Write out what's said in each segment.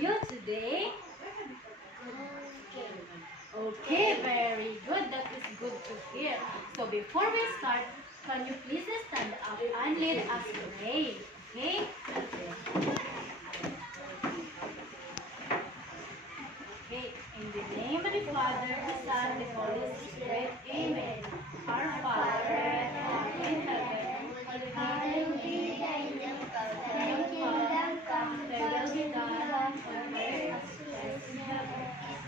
you today? Okay, very good. That is good to hear. So before we start, can you please stand up and lead us pray? Okay? Okay. In the name of the Father, the Son, the Holy Spirit. Amen. Our Father, who art in heaven, hallowed be thy name. Thy kingdom come, thy will be done on earth as it is in heaven.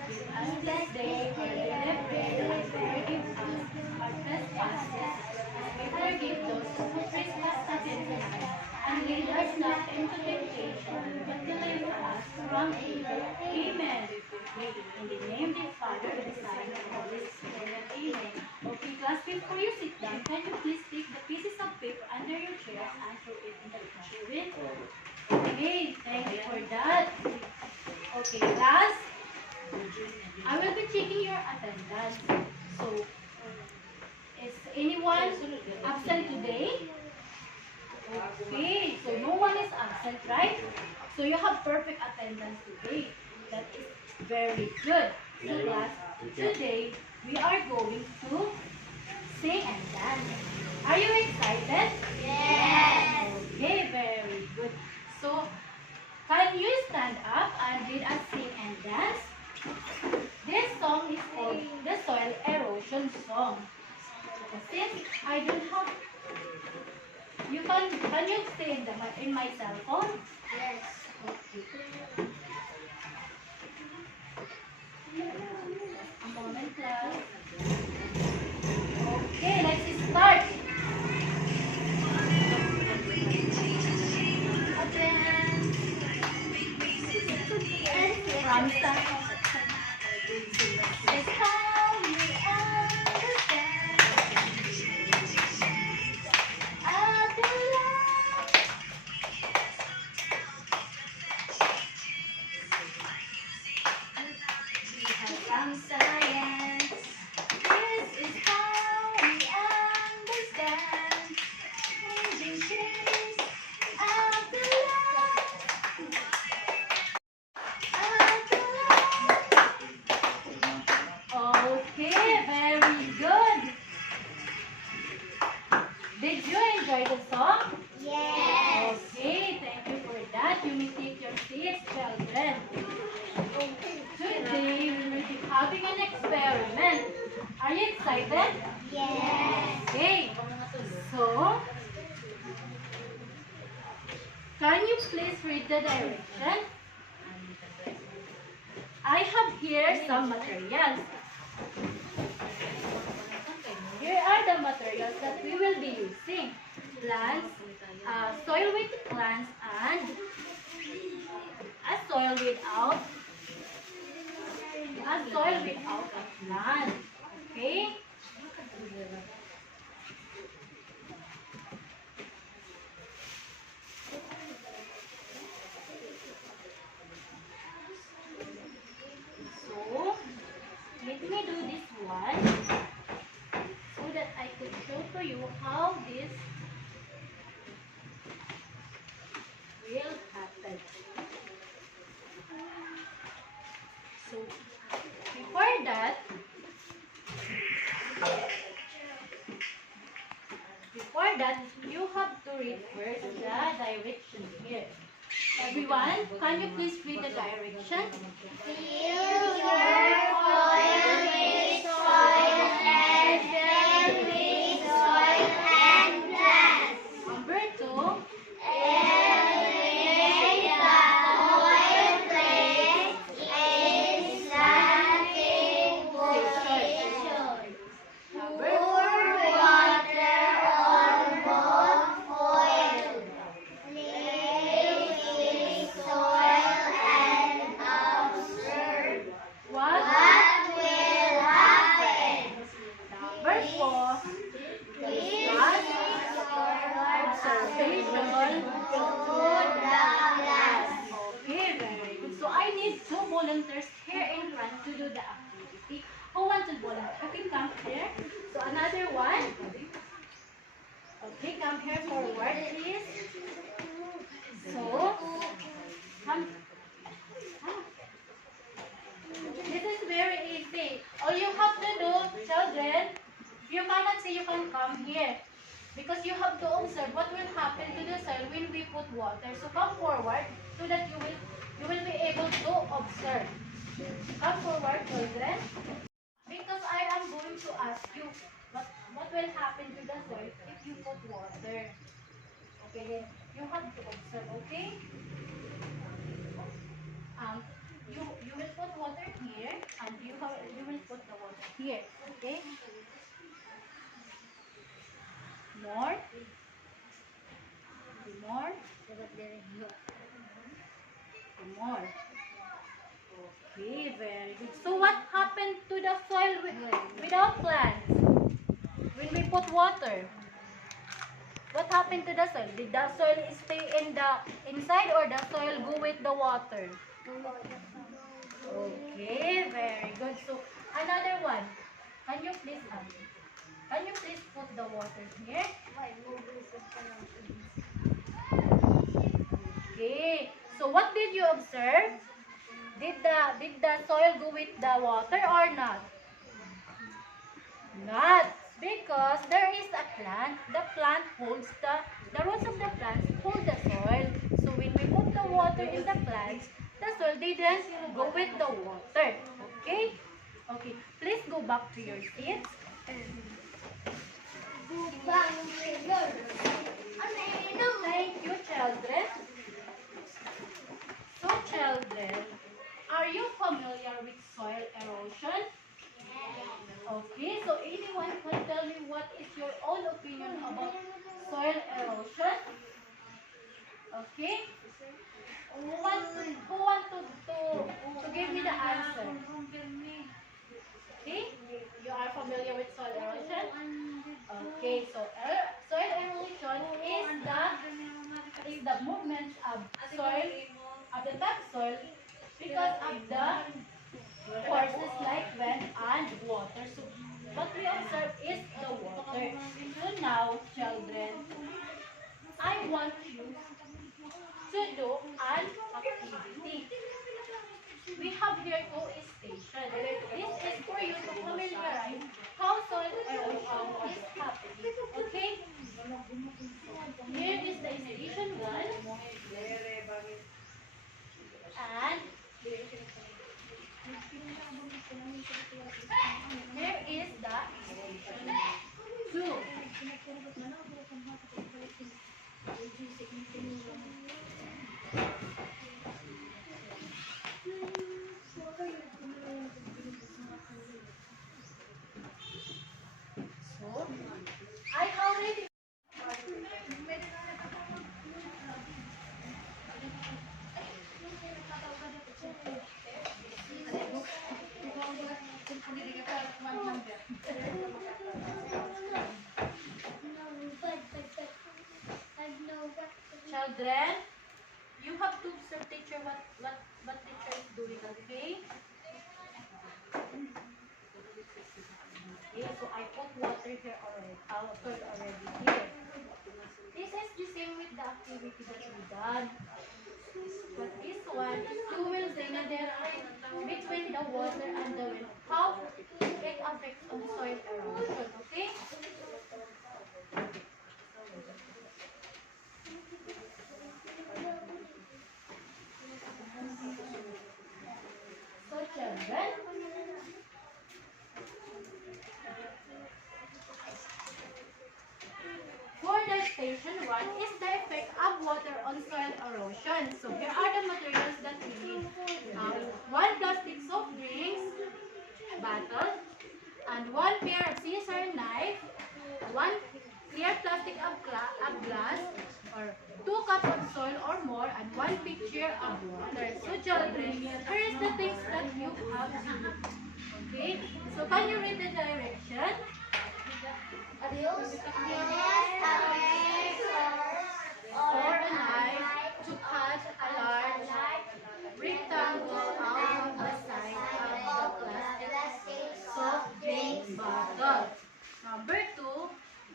Give us this day our daily bread, and forgive us our trespasses, as we forgive those who trespass against us. And lead us not into temptation, but deliver us from evil. Amen. In the name of the Father, the Son, and the Holy Spirit. Amen. Okay, class, before you sit down, can you please take the pieces of paper under your chairs and throw it in the dustbin? Okay, thank you for that. Okay, class, I will be checking your attendance. So, is anyone absent today? Okay, so no one is absent, right? So you have perfect attendance today. That is very good. So class, today we are going to sing and dance. Are you excited? Yes. Okay, very good. So, can you stand up and lead us sing and dance? This song is called the Soil Erosion Song. Since I don't have, can you stay in my cell phone? Yes. Okay. A moment, class. Okay, let's start. Ramsa. It's how we understand the love. We have some science. This is how we understand changing shapes of the love. Okay, very good. Did you enjoy the song? Yes. Okay, thank you for that. You may take your seats, children. Today we will be having an experiment. Are you excited? Yes. Okay, so can you please read the direction? I have here some materials. Here are the materials that we will be using. Plants, soil with plants, and a soil without a plant. Okay? So, let me do this one so that I could show to you how this will happen. So, before that, you have to read first the direction here. Everyone, can you please read the direction? Fill your soil with soil and fill with soil and plants. Number 2. Elevate the soil place in sanitary position. Pour water on both soil. Lay soil and observe what will happen. Number 4. Discuss observation to the class. Okay, very good. So I need 2 volunteers here in front to do the activity. Who wants to volunteer? Okay, come here. So another one. Okay, come here forward, please. So, come. You cannot say you can come here. Because you have to observe what will happen to the soil when we put water. So come forward so that you will be able to observe. Come forward, children. Because I am going to ask you what will happen to the soil if you put water. Okay, then you have to observe, okay? Um, you will put water here and you will put the water here, okay? More, more, more. Okay, very good. So what happened to the soil without plants? When we put water, what happened to the soil? Did the soil stay in the inside or the soil go with the water? Okay, very good. So another one. Can you please put the water here? Okay. So what did you observe? Did the soil go with the water or not? Not, because there is a plant. The plant holds the roots of the plants hold the soil. So when we put the water in the plants, the soil didn't go with the water. Okay? Okay. Please go back to your seats. Thank you, children. So, children, are you familiar with soil erosion? Okay, so anyone can tell me what is your own opinion about soil erosion? Okay? Who want to give me the answer? Okay? You are familiar with soil erosion? Okay, so soil erosion is the movement of soil, of the topsoil, because of the forces like wind and water. So what we observe is the water. So now, children, I want you to do an activity. We have here two stations. This is for you to familiarize how soil erosion is happening. Okay? Here is the station 1. And here is the station 2. So, I already children, you have to observe teacher what teacher is doing, okay? Okay, so I put water here already. Soil already here. This is the same with the activity that we done. But this one, you will say na there are between the water and the wind. How it affects on soil erosion, okay? So children, for the station 1 is the effect of water on soil erosion. So here are the materials that we need. One plastic soft drinks bottle, and one pair of scissor knife, one clear plastic of glass, or 2 cups of soil or more, and one pitcher of water. So children, here is the things that you have to do. Okay? So can you read the direction? Or a knife to cut a large rectangle out the side of the plastic soft drink bottle. Number 2,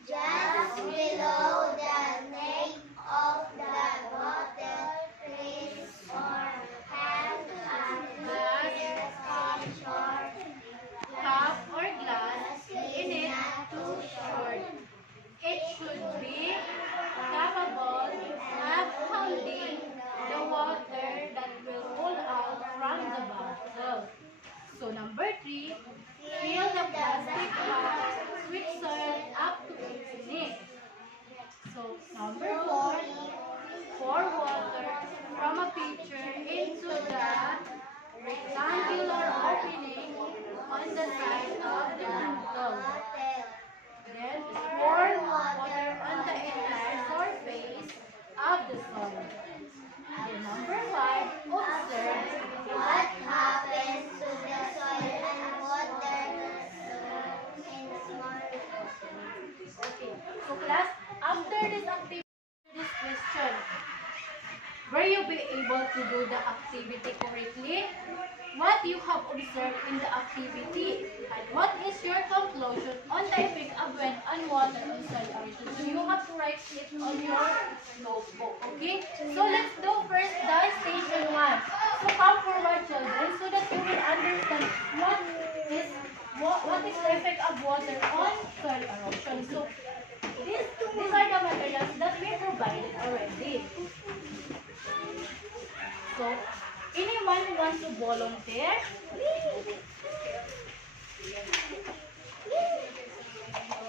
Just below the neck of the bottle, place or hand a glass, cup or glass in it to side of the bottle. bottle. Then pour water on the entire surface of the soil. Then number 5, observe What happens to the soil and water in small Okay, so class, after this activity, this question, were you be able to do the activity correctly? What you have observed in the activity, and what is your conclusion on the effect of wind and water on soil erosion? So you have to write it on your notebook, okay? So let's do first the station 1. So come forward, children, so that you will understand what is the effect of water on soil erosion. So these are the materials that we provided already. So, anyone who wants to volunteer?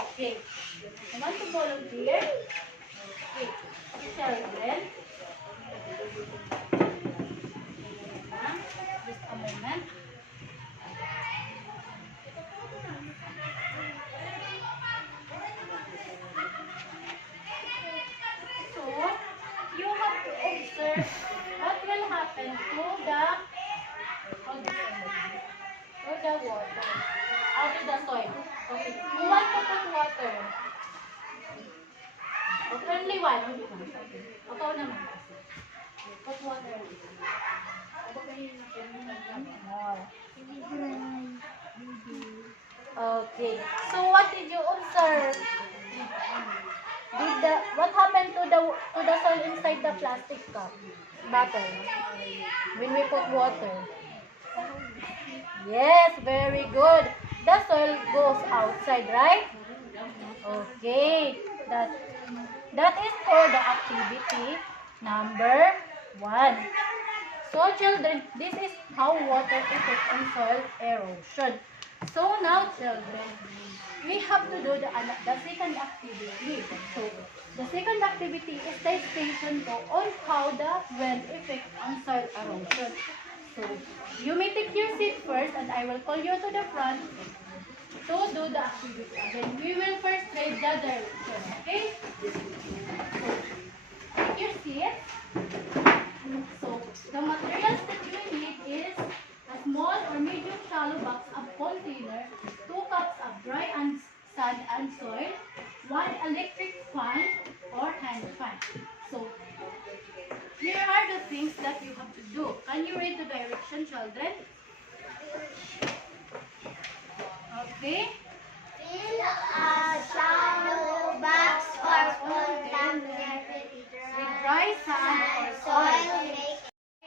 Okay. I want to volunteer? Okay. Children. Just a moment. So, you have to observe what will happen to the water, to the soil. Okay, you want to put water. Okay, only one. Okay. Ikaw naman. Put water. More. Okay. So what did you observe? What happened to the soil inside the plastic cup bottle when we put water? Yes, very good. The soil goes outside, right? Okay. That is for the activity number 1. So children, this is how water affects on soil erosion. So now children, we have to do the second activity. So the second activity is the station 2 on how the wind affects on soil erosion. So you may take your seat first and I will call you to the front to do the activity. Then we will first read the direction. Okay? So take your seat. So the materials that you need is a small or medium shallow box of container, 2 cups of dry and sand and soil, 1 electric fan or hand fan. So here are the things that you have to do. Can you read the direction, children? Okay. Fill a shallow box or container With dry sand or soil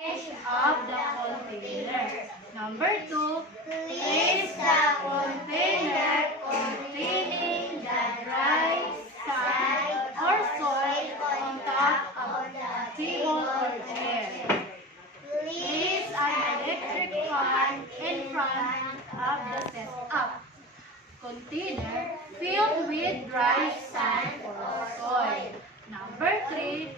edge of the container. Number 2, place the container containing the dry sand or soil on top of the table or chair. Place an electric fan in front of the setup container filled with dry sand or soil. Number 3,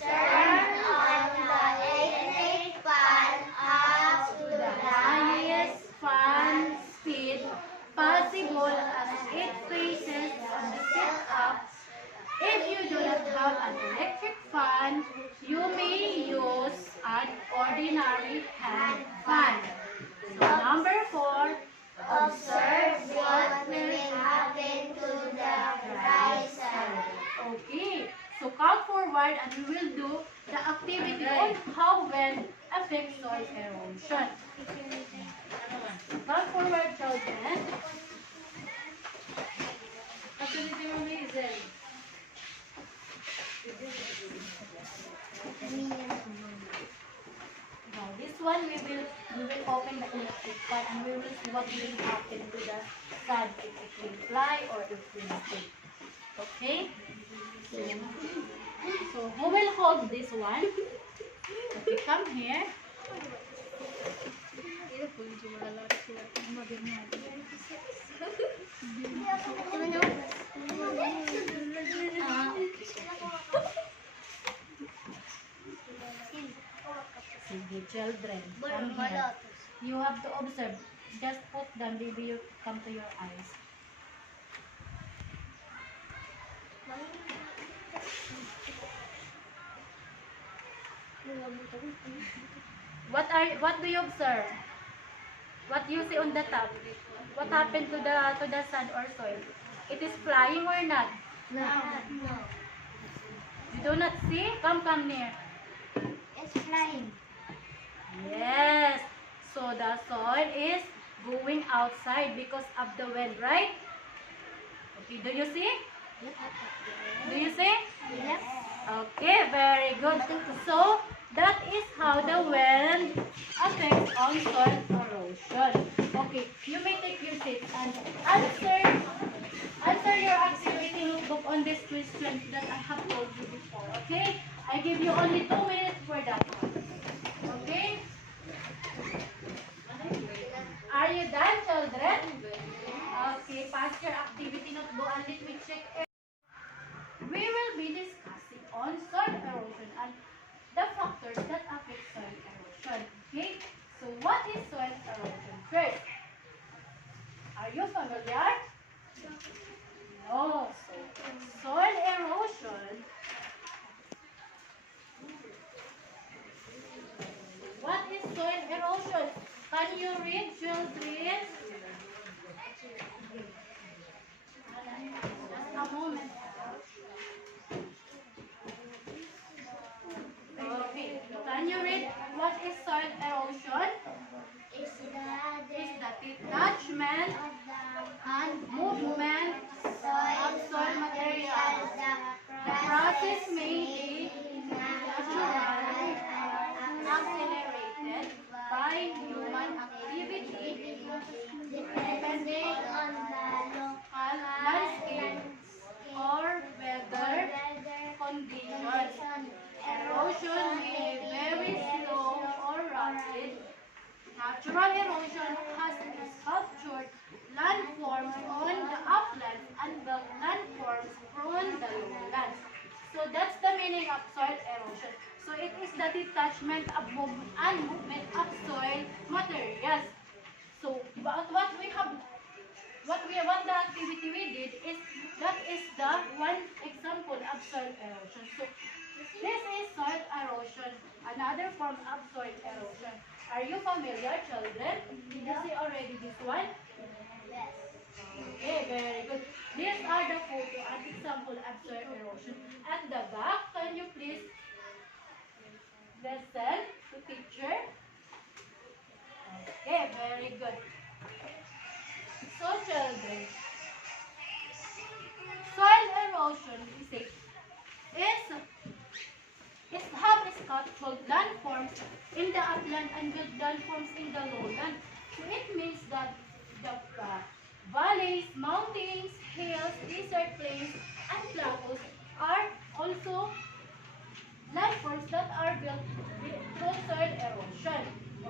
turn on the electric fan up to the the highest fan speed possible as it faces on the setup. If you do not have an electric fan, you may use an ordinary hand fan. So number 4, observe what will happen to the dry sand. Okay, so come forward and we will do the activity on how wind affects soil erosion. Come forward, children. Activity mo, Hazel. Now, this one we will open the electric fan and we will see what will happen to the sand if it will fly or if it will stick. Okay? So who will hold this one? Okay, come here. Sige, children, come here. You have to observe. just put them, they will come to your eyes. What do you observe? What you see on the top? What happened to the sand or soil? It is flying or not? No. You do not see? Come near. It's flying. Yes. So the soil is going outside because of the wind, right? Okay, do you see? Do you see? Yep. Okay, very good. So that is how the wind affects on soil erosion. Okay, you may take your seat and answer your activity notebook on this question that I have told you before. Okay, I give you only 2 minutes for that one. Okay. Are you done, children? Okay, pass your activity notebook and let me check. We will be discussing on soil erosion and the factors that affect soil erosion. Okay, so what is soil erosion first? Are you familiar? No. So soil erosion. What is soil erosion? Can you read, children? Just a moment. Okay. Can you read what is soil erosion? It's Is the detachment of the and movement of soil material. The process may be natural, accelerated by human activity, depending on the local landscape or weather conditions. Erosion may be very slow or rapid. Natural erosion has sculptured landforms on the uplands and the landforms on the lowlands. So that's the meaning of soil erosion. So it is the detachment of movement of soil materials. So what we have, what the activity we did is that is the one example of soil erosion. So this is soil erosion, another form of soil erosion. Are you familiar, children? Did you see already this one? Okay, very good. These are the photo and example of soil erosion. At the back, can you please listen to teacher? Okay, very good. So, children, soil erosion is have sculptured landforms in the upland and with landforms in the lowland. So it means that the valleys, mountains, hills, desert plains, and plateaus are also landforms that are built through soil erosion.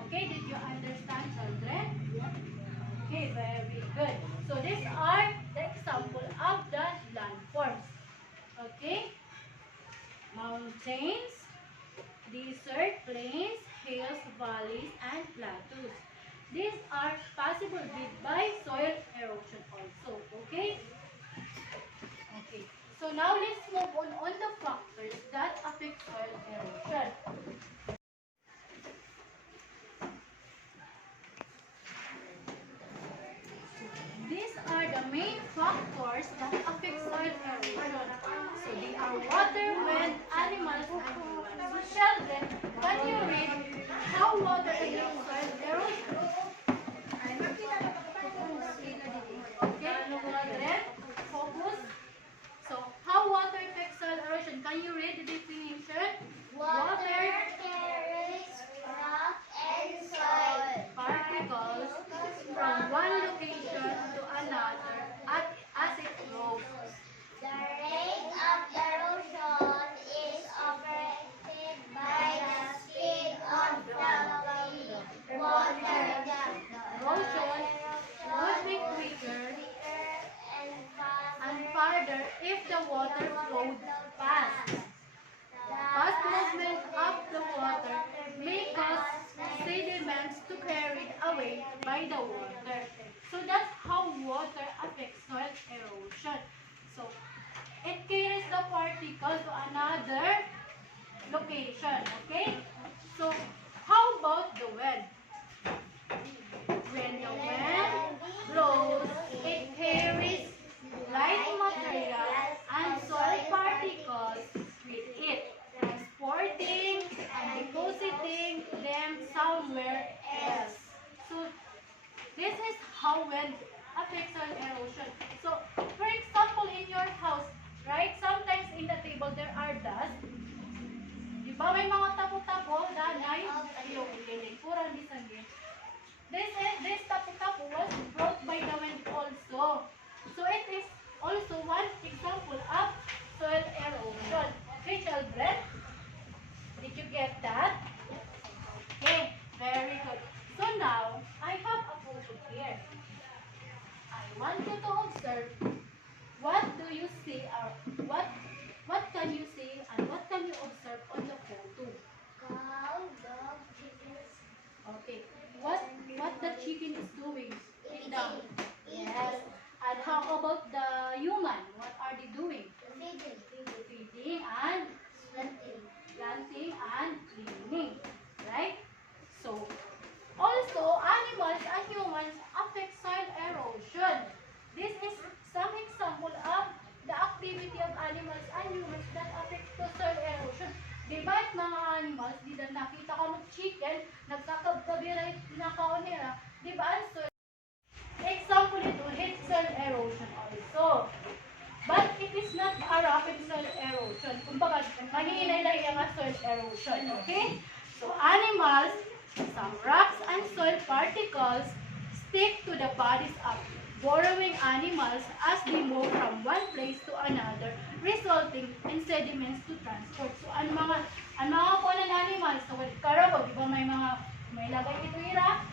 Okay, did you understand, children? Okay, very good. So these are the example of the landforms. Okay, mountains, desert, plains, hills, valleys, and plateaus. These are possible by soil erosion also. Okay? Okay. So now let's move on the factors that affect soil erosion. These are the main factors that affect soil erosion. So they are water, wind, animals, and humans. So children, can you read how water affects soil erosion? Okay, children, focus. So how water affects soil erosion? Can you read the definition? Water carries rock and soil Particles from one location to another as it flows. The rate of erosion is operated by the speed of the water. Erosion would be quicker and farther if the water flowed fast. Fast movement of the water may cause sediments to carry away by the water. So that's how water affects soil erosion. So it carries the particle to another location. Okay? So how about the wind? When the wind blows, it carries light materials and soil particles with it, transporting and depositing them somewhere else. So this is how wind affects soil erosion. So for example, in your house, right? Sometimes in the table there are dust. Di ba may mga tapo-tapo, danay, yung lilingkuran, bisangin. This tapu-tapu was brought by the wind also. So it is also one example of soil erosion. Okay, children? Did you get that? Okay, very good. So now, I have a photo here. I want you to observe what do you see or what can you see and what can you observe on the photo. Cow, dog, chickens, Okay. What the chicken is doing? Sit down. Yes. And how about the human? What are they doing? feeding, Feeding and sweating. planting and cleaning. Right? So, also animals and humans affect soil erosion. This is some example of the activity of animals and humans that affect the soil erosion. Di ba at mga animals, di na nakita ka ng chicken, nagkakabira nakaon nila, di ba ang soil? Example ito, heat soil erosion also. But it is not a rapid soil erosion. Kumbaga, mahihinay lang ang soil erosion, okay? So animals, some rocks and soil particles stick to the bodies of burrowing animals as they move from one place to another, resulting in sediments to transport. So, ang mga kuha ng animals, so, carabao, di ba may lagay ito ira?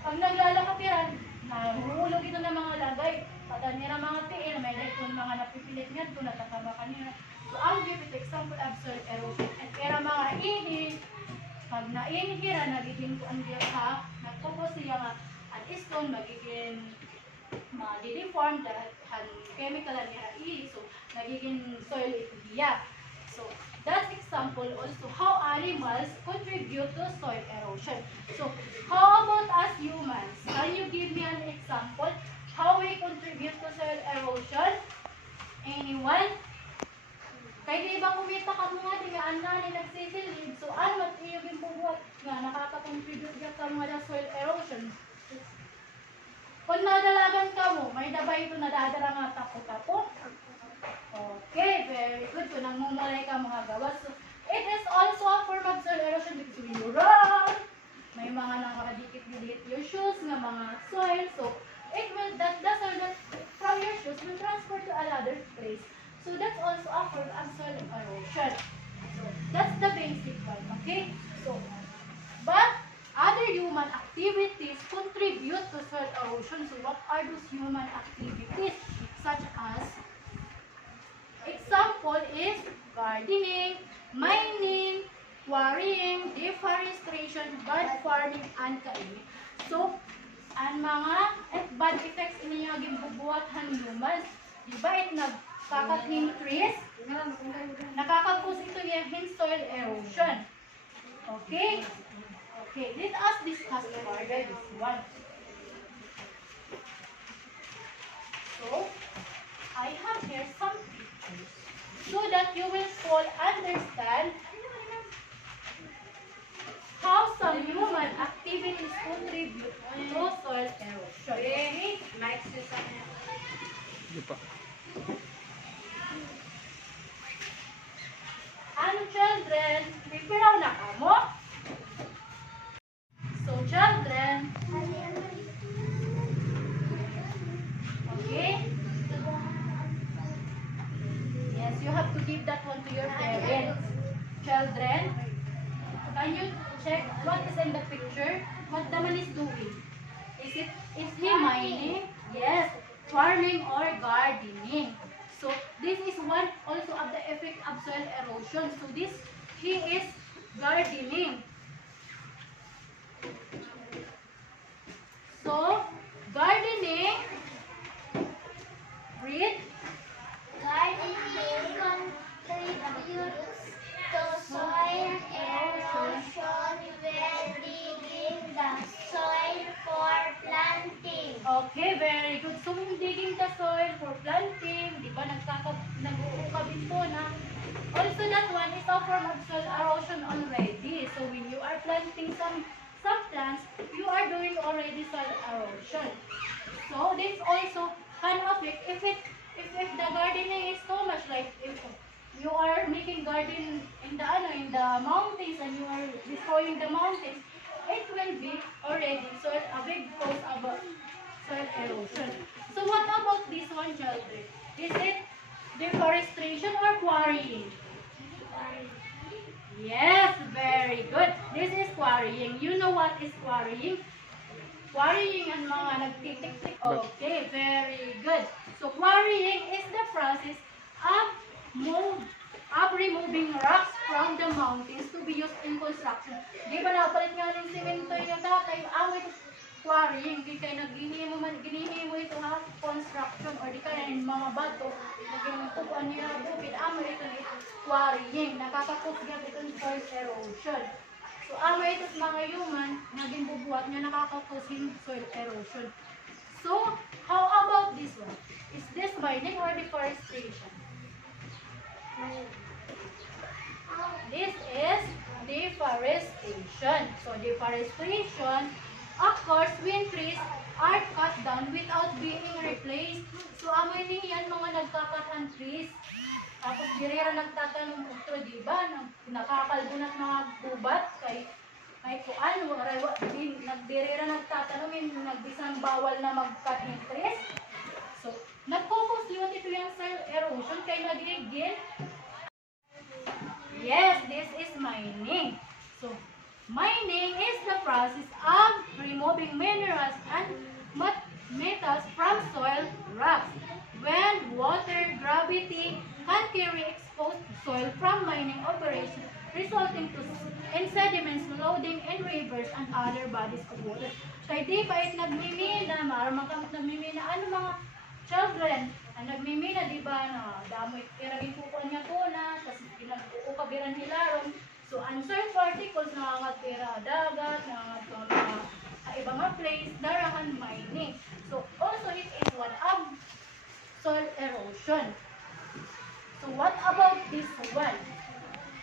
Pag naglalakap yan, nahuhulog ito ng mga lagay. Patan nila mga tiil, may ito mga napipilit nga ito, natakama kanina. So, ang give it example of soil erosion. At kaya mga ihi, pag nainhira, nagiging kuan diya ha, nagpupos siya nga, at stone, magiging ma-deform dahil chemical niya so nagiging soil ito diya. So that example also how animals contribute to soil erosion. So how about us humans? Can you give me an example how we contribute to soil erosion? Anyone? Kaya di ba kumita ka mga di nga ni nagsisilid so ano at iyong bubuhat nga nakaka-contribute ka mga soil erosion. Kung nadalagan ka mo, may dabay ito nadadara nga tapo-tapo. Okay, very good. Kung nangmumulay ka mga gawas. So, it is also a form of soil erosion because when you run, may mga nakakadikit-dikit your shoes nga mga soil. So, it will, the soil that from your shoes will transfer to another place. So, that's also a form of soil erosion. So, that's the basic one, okay? So, but other human activities contribute to soil erosion. So what are those human activities? Such as, example is gardening, mining, quarrying, deforestation, bird farming, and kaining. So, ang mga bad effects niya gimbubuhat han humans. Diba it nagkakating trees? Nakakapos ito yung soil erosion. Okay? Okay, let us discuss further this one. So, I have here some pictures so that you will all understand how some human activities contribute to soil erosion. Okay? Ano children, prepare na ka mo? So children, okay? Yes, you have to give that one to your parents. Children, can you check what is in the picture? What the man is doing? Is he mining? Yes, farming or gardening. So this is one also of the effect of soil erosion. So he is gardening. Okay, very good. So, when digging the soil for planting, di ba, nag-uukab ito na. Also, that one is a form of soil erosion already. So, when you are planting some plants, you are doing already soil erosion. So, this also can affect if the gardening is so much like if you are making garden in the mountains and you are destroying the mountains, it will be already soil a big cause of soil erosion. So what about this one, children? Is it deforestation or quarrying? Yes, very good. This is quarrying. You know what is quarrying? Quarrying ang mga nagtitik-tik. Okay, very good. So quarrying is the process of removing rocks from the mountains to be used in construction. Di ba napalit nga ng simento yung tatay? Ito quarrying. Di kayo ginihimo ito ha? Construction or di kaya yung mga bato. Naging tupuan niya bukid. Ito ni quarrying. Nakakakupgap itong soil erosion. So, ito mga human, naging bubuhat niya nakakakusing soil erosion. So, how about this one? Is this mining or deforestation? This is deforestation. So, deforestation occurs when trees are cut down without being replaced. So, yan mga nagkakatan trees. Tapos dirira nagtatanong utro, di ba? Nakakalbo ng mga gubat kay kuan, nagdirira nagtatanong, nagbisang bawal na mag-cut ng trees. So, nagkukusyot ito yung soil erosion kay nagiging. Yes, this is mining. So, mining is the process of removing minerals and metals from soil rocks. When water, gravity can carry exposed soil from mining operations, resulting in sediments loading in rivers and other bodies of water. Kaya di ba it nagmimina, maramang kamot nagmimina, ano mga children, ang nagmimina, di ba, na damoy, iragin kukuan niya po na, tapos pinag-uukabiran hilaron. So, unsoil particles, nangangatira dagat, nangangatira mga ibang place, darahan mining. So, also it is one of soil erosion. So what about this one?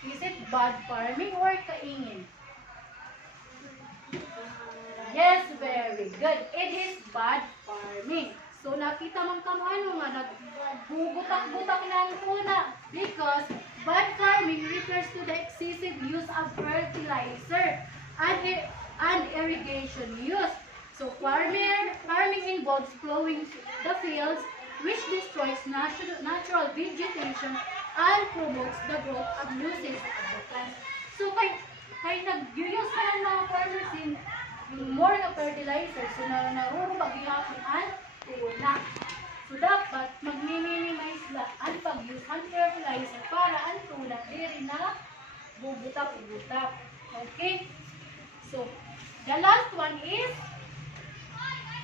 Is it bad farming or kaingin? Yes, very good. It is bad farming. So nakita man kamo ano nga nagbubutak-butak na ang tuna because bad farming refers to the excessive use of fertilizer and irrigation use. So farming involves plowing the fields, which destroys natural vegetation and promotes the growth of new seeds of the plants. So, kay nag-use na ng mga farmers in more na fertilizer, so narurubag ihapon ang tuna. So, dapat mag-minimize la ang pag-use ng fertilizer para ang tuna diri na bubutak-butak. Okay? So, the last one is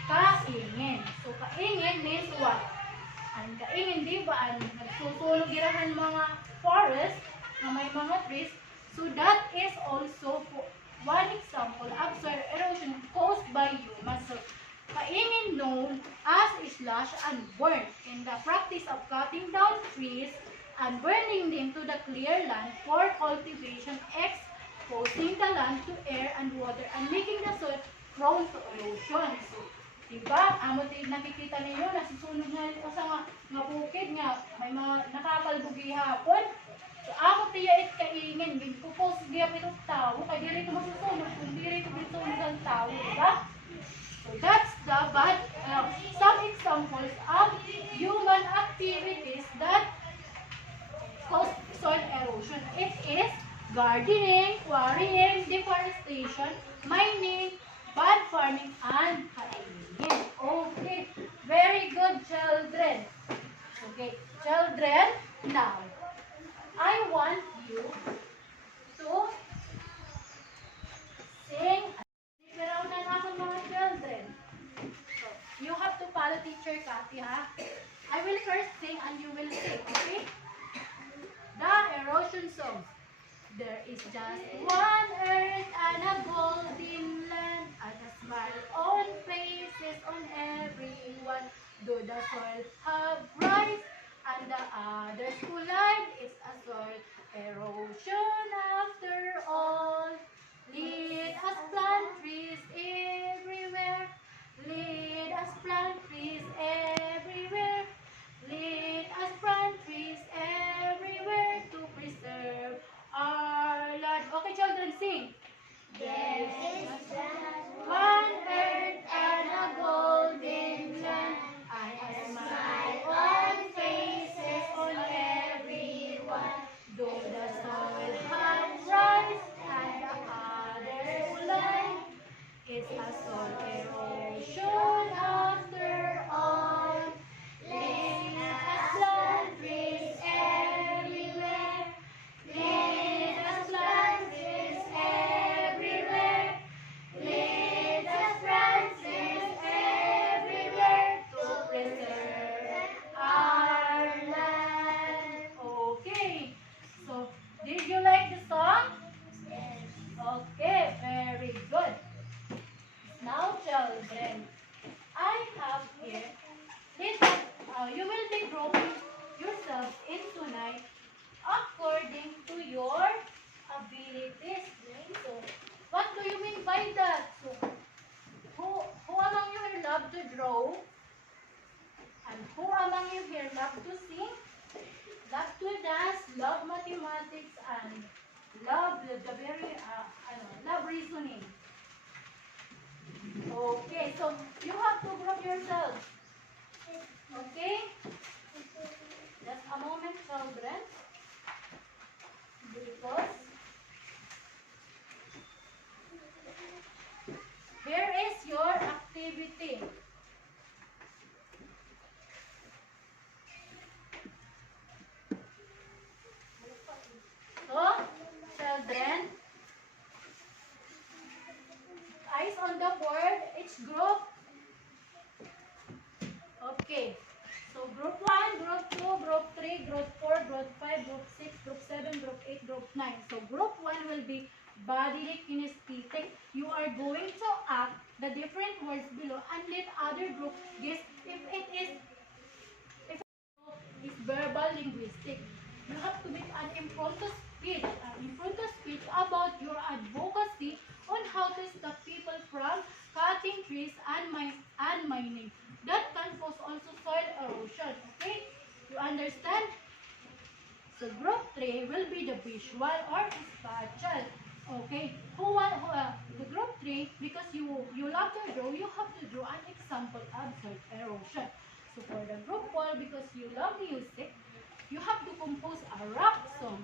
kaingin. So, kaingin means what? Ang kaingin, di ba? Nagsusunog girahan mga forest na may mga trees. So that is also one example of soil erosion caused by humans. So, kaingin known as slash and burn in the practice of cutting down trees and burning them to the clear land for cultivation, exposing the land to air and water and making the soil prone to erosion. So, diba? Nakikita ninyo, nasusunog na ito sa nga bukid nga, may mga nakakalbugi hapon. So, tiya it kaingin, pupos giyap itong tao, kaya di rito masusunog, kung di rito masusunog ang tao, diba? So, that's the some examples of human activities that cause soil erosion. It is gardening, quarrying, deforestation, mining, bad farming, and kaingin. Okay, very good, children. Okay, children, now, I want you to sing. Pero na ako mga children. So, you have to follow teacher Kathy, ha? I will first sing and you will sing, okay? The erosion song. There is just one earth and a golden land, and a smile on faces on every Others collide, it's a soil erosion after all. Let us plant trees everywhere. Let us plant trees everywhere. Let us plant trees everywhere to preserve our land. Okay, children, sing. There is just One earth and a golden land. I smile on faces on everyone. Though the soil had rise and the others lie, it's a soil erosion after all. Let us plant trees everywhere. Let us plant trees everywhere. Let us plant trees everywhere to preserve our land. Okay, so did you like the song? Okay, very good. Now, children, I have here this. You will be grouping yourselves in tonight according to your abilities. So, what do you mean by that? So, who among you here love to draw? And who among you here love to sing? Love to dance, love mathematics, and love the very, love reasoning. Okay, so you have to group yourselves. Okay? Just a moment, children. Because here is your activity. So, children, eyes on the board, each group. Okay. So, group 1, group 2, group 3, group 4, group 5, group 6, group 7, group 8, group 9. So, group 1 will be bodily kinesthetic. You are going to act the different words below and let other group guess if it is verbal linguistic. You have to make an impromptu speech about your advocacy on how to stop people from cutting trees and mining. That can cause also soil erosion. Okay? You understand? So group 3 will be the visual or spatial. Okay? The group 3, because you love to draw, you have to draw an example of soil erosion. So for the group 4, because you love music, you have to compose a rap song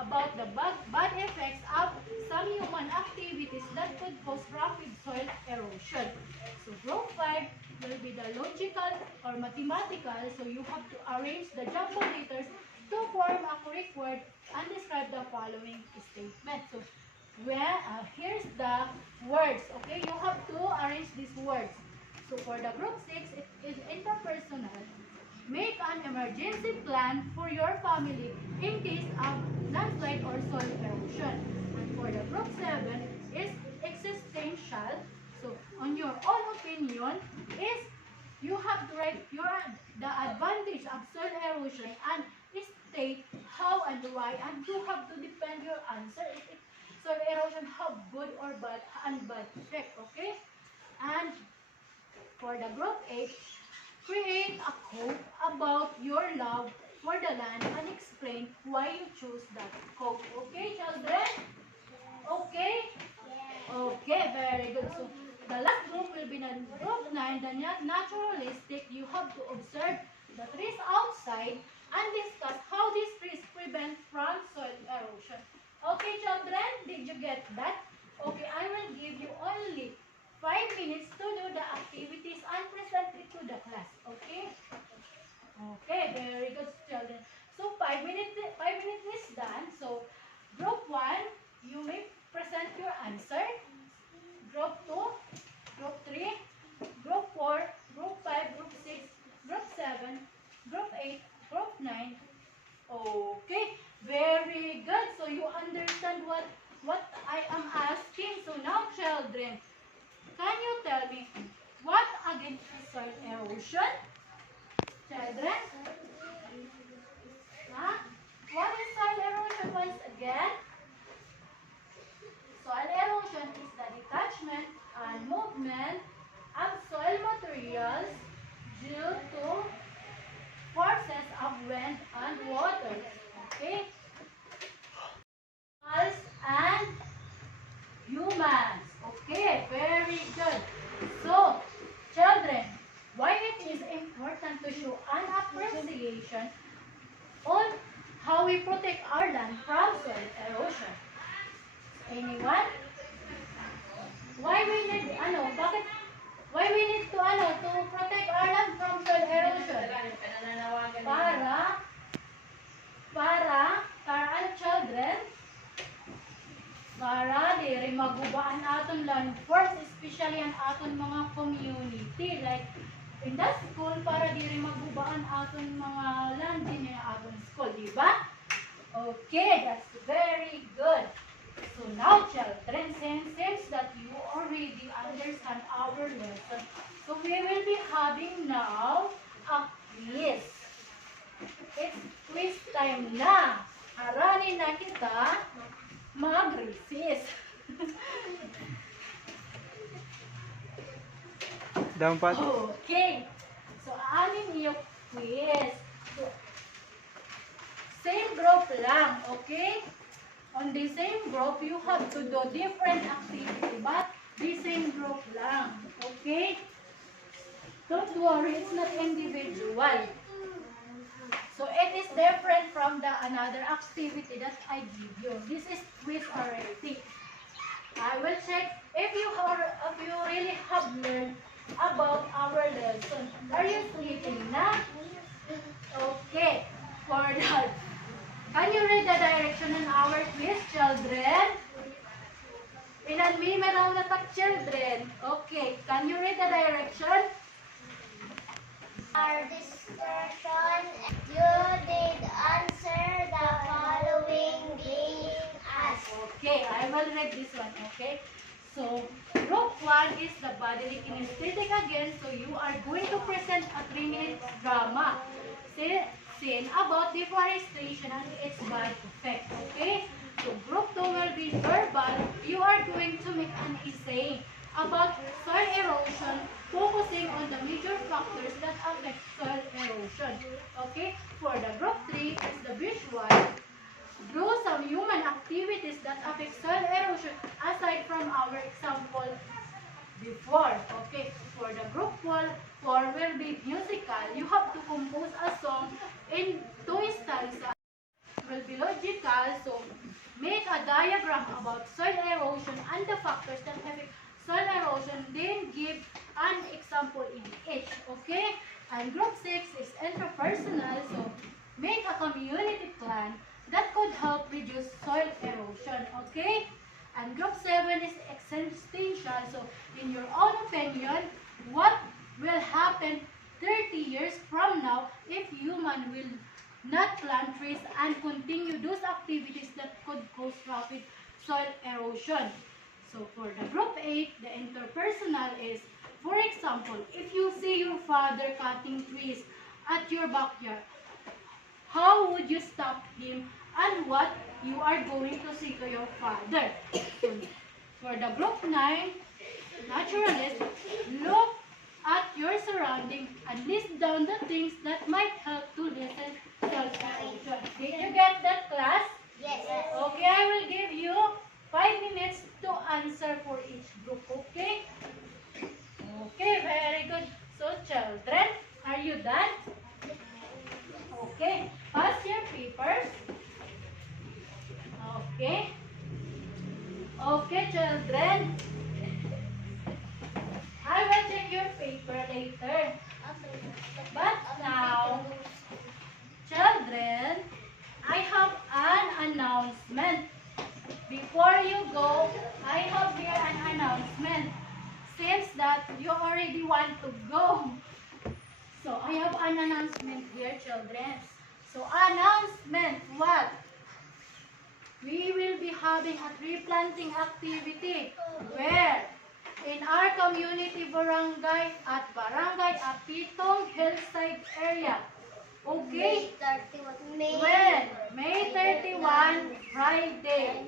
about the bad effects of some human activities that could cause rapid soil erosion. So group 5 will be the logical or mathematical. So you have to arrange the jumbo letters to form a correct word and describe the following statement. So here's the words. Okay, you have to arrange these words. So for the group 6, it is interpersonal. Make an emergency plan for your family in case of landslide or soil erosion. And for the group 7 is existential. So on your own opinion is you have to write the advantage of soil erosion and state how and why, and you have to defend your answer if soil erosion have good or bad effect. Okay? And for the group 8, create a quote about your love for the land and explain why you choose that quote. Okay, children? Okay? Okay, very good. So, the last group will be group 9, the naturalistic. You have to observe the trees outside and discuss how these trees prevent from soil erosion. Okay, children? Did you get that? Okay, I will give you only 5 minutes to do the activities and present it to the class. Okay? Okay, very good, children. So 5 minutes is done. So group 1, you may present your answer. Group 2, group 3, group 4, group 5, group 6, group 7, group 8, group 9. Okay, very good. So you understand what I am asking. So now, children, can you tell me what again is soil erosion? Children? What is soil erosion once again? Soil erosion is the detachment and movement of soil materials due to forces of wind and water. Okay? Animals and humans. Okay, very good. So, children, why it is important to show an appreciation on how we protect our land from soil erosion? Anyone? Why we need, bakit, why we need to protect our land from soil erosion? Para ang children, para diri magubaan aton landforms, especially ang aton mga community, like in the school, para diri magubaan aton mga land din yung aton school, di ba? Okay, that's very good. So now, children, since that you already understand our lesson, so we will be having now a quiz. It's quiz time na. Haranin na kita mag-resist. Dapat. Okay. So, anin yung quiz. So, same group lang, okay? On the same group, you have to do different activity, but the same group lang, okay? Don't worry, it's not individual. So it is different from the another activity that I give you. This is quiz already. I will check if you really have learned about our lesson. Are you sleeping now? Okay. For that, can you read the direction in our quiz, children? Ilan mi meron na tak children? Okay. Can you read the direction? Our discussion, you did answer the following being asked. Okay, I will read this one, okay? So, group 1 is the bodily kinesthetic again. So, you are going to present a 3-minute drama scene about deforestation and its bad effect, okay? So, group 2 will be verbal. You are going to make an essay about soil erosion, focusing on the major factors that affect soil erosion. Okay? For the group 3 is the visual. Draw some human activities that affect soil erosion aside from our example before. Okay? For the group 4 will be musical. You have to compose a song in 2 stanzas. Will be logical. So, make a diagram about soil erosion and the factors that affect soil erosion, then give an example in each, okay? And group 6 is interpersonal, so make a community plan that could help reduce soil erosion, okay? And group 7 is existential, so in your own opinion, what will happen 30 years from now if human will not plant trees and continue those activities that could cause rapid soil erosion? So for the group 8, the interpersonal is, for example, if you see your father cutting trees at your backyard, how would you stop him and what you are going to say to your father? So for the group 9, naturalist, look at your surroundings and list down the things that might help to lessen soil erosion. Did you get that, class? Yes. Okay, I will give you 5 minutes to answer for each group, okay? Okay, very good. So, children, are you done? Okay, pass your papers. Okay. Okay, children. I will check your paper later. But now, children, I have an announcement. Before you go, I have here an announcement. Since that you already want to go, so I have an announcement here, children. So announcement, what? We will be having a tree planting activity. Where? In our community barangay at Barangay Apitong Hillside area. Okay. 31. When? May 31, Friday.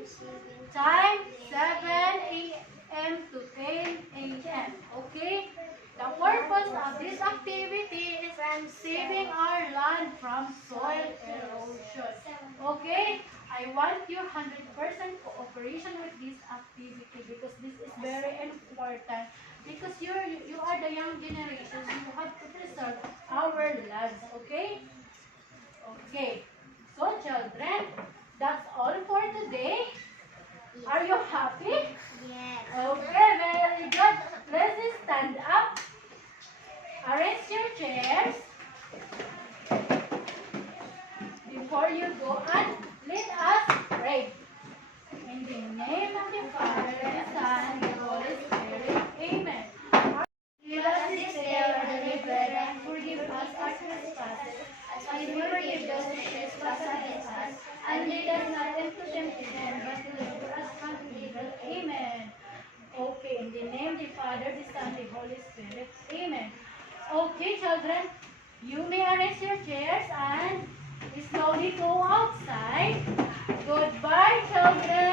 Time 7 a.m. to 10 a.m. Okay? The purpose of this activity is saving our land from soil erosion. Okay? I want your 100% cooperation with this activity because this is very important. Because you are the young generation, you have to preserve our lands. Okay? Okay. So children, that's all for today. Are you happy? Yes. Okay, very good. Let's stand up. Arrange your chairs. Before you go on, let us pray. In the name of the Father, and the Son, and the Holy Spirit. Amen. Give us this day our daily bread, and forgive us our trespasses, as we forgive those who trespass against us. And lead us not into temptation, but deliver us from evil. Amen. Okay, in the name of the Father, the Son, the Holy Spirit. Amen. Okay, children, you may arrange your chairs and slowly go outside. Goodbye, children.